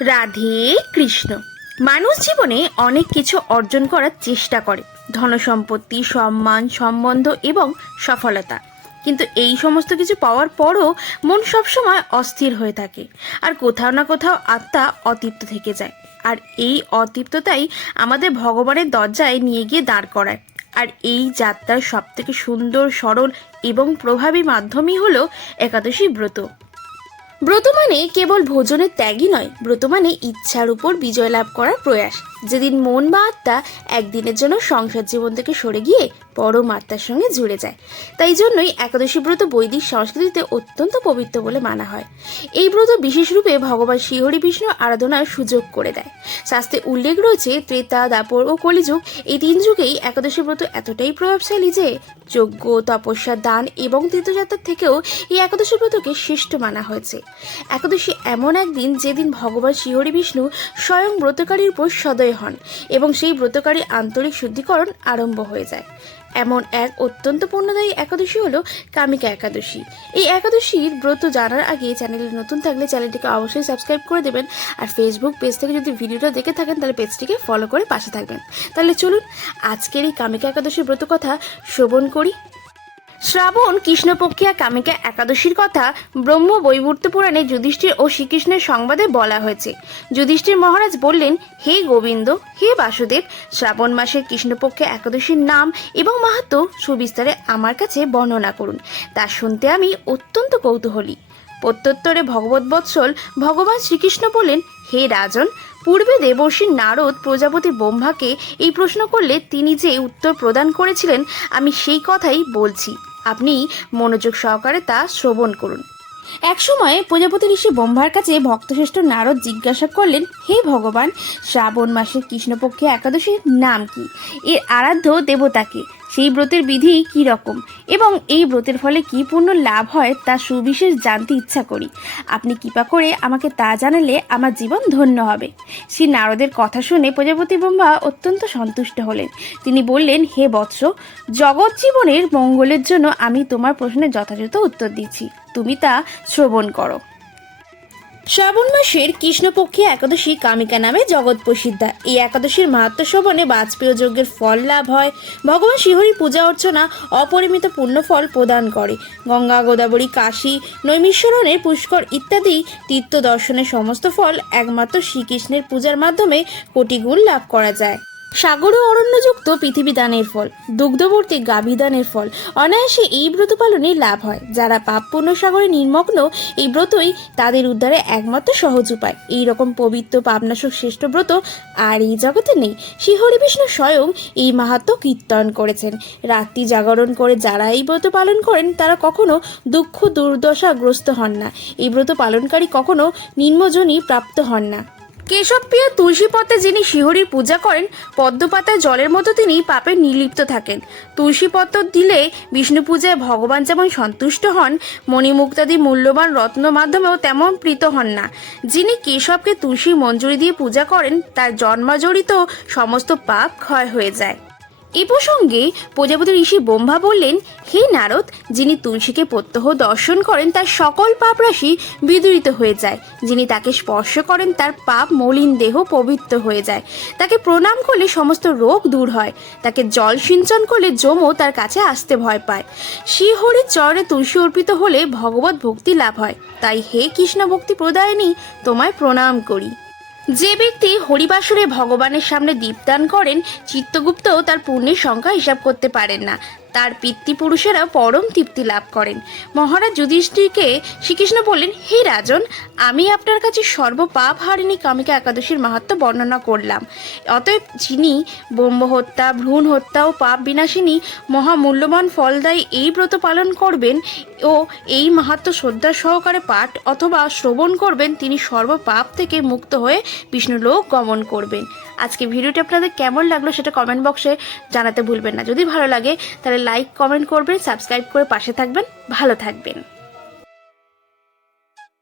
রাধে কৃষ্ণ। মানুষ জীবনে অনেক কিছু অর্জন করার চেষ্টা করে, ধনসম্পত্তি, সম্মান, সম্বন্ধ এবং সফলতা। কিন্তু এই সমস্ত কিছু পাওয়ার পরও মন সবসময় অস্থির হয়ে থাকে, আর কোথাও না কোথাও আত্মা অতৃপ্ত থেকে যায়। আর এই অতৃপ্ততাই আমাদের ভগবানের দরজায় নিয়ে গিয়ে দাঁড় করায়। আর এই যাত্রার সবথেকে সুন্দর, সরল এবং প্রভাবী মাধ্যমই হলো একাদশী ব্রত। ব্রত মানে কেবল ভোজনের ত্যাগই নয়, ব্রত মানে ইচ্ছার উপর বিজয় লাভ করার প্রয়াস। যেদিন মন বা আত্মা একদিনের জন্য সংসার জীবন থেকে সরে গিয়ে পরম আত্মার সঙ্গে জুড়ে যায়। তাই জন্যই একাদশী ব্রত বৈদিক সংস্কৃতিতে অত্যন্ত পবিত্র বলে মানা হয়। এই ব্রত বিশেষ রূপে ভগবান শ্রীহরি বিষ্ণু আরাধনার সুযোগ করে দেয়। শাস্ত্রে উল্লেখ রয়েছে, ত্রেতা, দ্বাপর ও কলিযুগ, এই 3 যুগেই একাদশী ব্রত এতটাই প্রভাবশালী যে যজ্ঞ, তপস্যা, দান এবং তীর্থযাত্রার থেকেও এই একাদশী ব্রতকে শ্রেষ্ঠ মানা হয়েছে। একাদশী এমন একদিন যেদিন ভগবান শ্রীহরি বিষ্ণু স্বয়ং ব্রতকারীর উপর সদয় হন এবং সেই ব্রতকারীর আন্তরিক শুদ্ধিকরণ আরম্ভ হয়ে যায়। এমন এক অত্যন্ত পুণ্যদায়ী একাদশী হলো কামিকা একাদশী। এই একাদশীর ব্রত জানার আগে চ্যানেলে নতুন থাকলে চ্যানেলটিকে অবশ্যই সাবস্ক্রাইব করে দেবেন, আর ফেসবুক পেজ থেকে যদি ভিডিওটা দেখে থাকেন তাহলে পেজটিকে ফলো করে পাশে থাকবেন। তাহলে চলুন আজকের এই কামিকা একাদশীর ব্রত কথা শ্রবণ করি। শ্রাবণ কৃষ্ণপক্ষিয়া কামিকা একাদশীর কথা ব্রহ্ম বৈবর্ত পুরাণে যুধিষ্ঠির ও শ্রীকৃষ্ণের সংবাদে বলা হয়েছে। যুধিষ্ঠির মহারাজ বললেন, হে গোবিন্দ, হে বাসুদেব, শ্রাবণ মাসের কৃষ্ণপক্ষে একাদশীর নাম এবং মাহাত্ম্য সুবিস্তারে আমার কাছে বর্ণনা করুন, তা শুনতে আমি অত্যন্ত কৌতূহলী। প্রত্যুত্তরে ভগবত বৎসল ভগবান শ্রীকৃষ্ণ বললেন, হে রাজন, পূর্বে দেবর্ষি নারদ প্রজাপতি ব্রহ্মাকে এই প্রশ্ন করলে তিনি যে উত্তর প্রদান করেছিলেন, আমি সেই কথাই বলছি, আপনি মনোযোগ সহকারে তা শ্রবণ করুন। এক সময় প্রজাপতি ঋষি ব্রহ্মার কাছে ভক্তশ্রেষ্ঠ নারদ জিজ্ঞাসা করলেন, হে ভগবান, শ্রাবণ মাসের কৃষ্ণপক্ষে একাদশীর নাম কি, এর আরাধ্য দেবতাকে, সেই ব্রতের বিধি কি রকম এবং এই ব্রতের ফলে কি পূর্ণ লাভ হয় তা সুবিশেষ জানতে ইচ্ছা করি। আপনি কৃপা করে আমাকে তা জানালে আমার জীবন ধন্য হবে। শ্রী নারদের কথা শুনে প্রজাপতি ব্রহ্মা অত্যন্ত সন্তুষ্ট হলেন। তিনি বললেন, হে বৎস, জগৎ জীবনের মঙ্গলের জন্য আমি তোমার প্রশ্নের যথাযথ উত্তর দিচ্ছি, তুমি তা শ্রবণ করো। শ্রাবণ মাসের কৃষ্ণপক্ষী একাদশী কামিকা নামে জগৎ প্রসিদ্ধা। এই একাদশীর মাহাত্ম্য শ্রবণে বাজপেয় যজ্ঞের ফল লাভ হয়। ভগবান শ্রীহরির পূজা অর্চনা অপরিমিত পুণ্য ফল প্রদান করে। গঙ্গা, গোদাবরী, কাশী, নৈমিষরণের পুষ্কর ইত্যাদি তীর্থ দর্শনের সমস্ত ফল একমাত্র শ্রীকৃষ্ণের পূজার মাধ্যমে কোটি গুণ লাভ করা যায়। সাগর ও অরণ্যযুক্ত পৃথিবী দানের ফল, দুগ্ধবর্তী গাভী দানের ফল অনায়াসে এই ব্রত পালনে লাভ হয়। যারা পাপ পুণ্য সাগরে নির্মগ্ন, এই ব্রতই তাদের উদ্ধারে একমাত্র সহজ উপায়। এই রকম পবিত্র পাবনাশক শ্রেষ্ঠ ব্রত আর এই জগতে নেই। শ্রীহরি বিষ্ণু স্বয়ং এই মাহাত্ম্য কীর্তন করেছেন। রাত্রি জাগরণ করে যারা এই ব্রত পালন করেন তারা কখনো দুঃখ দুর্দশাগ্রস্ত হন না। এই ব্রত পালনকারী কখনো নিম্নজনী প্রাপ্ত হন না। কেশবপ্রিয় তুলসী পত্রে যিনি শ্রীহরির পূজা করেন, পদ্মপাতায় জলের মতো তিনি পাপে নির্লিপ্ত থাকেন। তুলসী পত্র দিলে বিষ্ণু পূজায় ভগবান যেমন সন্তুষ্ট হন, মণিমুক্তাদি মূল্যবান রত্ন মাধ্যমেও তেমন প্রীত হন না। যিনি কেশবকে তুলসী মঞ্জুরি দিয়ে পূজা করেন, তার জন্মাজড়িত সমস্ত পাপ ক্ষয় হয়ে যায়। এ প্রসঙ্গে প্রজাপতি ঋষি ব্রহ্মা বললেন, হে নারদ, যিনি তুলসীকে প্রত্যহ দর্শন করেন তার সকল পাপ রাশি বিদূরিত হয়ে যায়। যিনি তাকে স্পর্শ করেন তার পাপ মলিন দেহ পবিত্র হয়ে যায়। তাকে প্রণাম করলে সমস্ত রোগ দূর হয়। তাকে জল সিঞ্চন করলে যমও তার কাছে আসতে ভয় পায়। শ্রীহরির চরণে তুলসী অর্পিত হলে ভগবত ভক্তি লাভ হয়। তাই হে কৃষ্ণ ভক্তি প্রদায়িনী, তোমায় প্রণাম করি। যে ব্যক্তি হরিবাসরে ভগবানের সামনে দীপদান করেন, চিত্তগুপ্তও তার পুণ্যের সংখ্যা হিসাব করতে পারেন না। তার পিতৃপুরুষেরা পরম তৃপ্তি লাভ করেন। মহারাজ যুধিষ্ঠিরকে শ্রীকৃষ্ণ বললেন, হে রাজন, আমি আপনার কাছে সর্বপাপ হারিণী কামিকা একাদশীর মাহাত্ম্য বর্ণনা করলাম। অতএব যিনি ব্রহ্মহত্যা, ভ্রূণ হত্যা ও পাপ বিনাশিনী মহামূল্যবান ফলদায়ী এই ব্রত পালন করবেন ও এই মাহাত্ম্য শ্রদ্ধা সহকারে পাঠ অথবা শ্রবণ করবেন, তিনি সর্বপাপ থেকে মুক্ত হয়ে বিষ্ণুলোক গমন করবেন। আজকে ভিডিওটি আপনাদের কেমন লাগলো সেটা কমেন্ট বক্সে জানাতে ভুলবেন না। যদি ভালো লাগে তাহলে লাইক, কমেন্ট করবেন, সাবস্ক্রাইব করে পাশে থাকবেন। ভালো থাকবেন।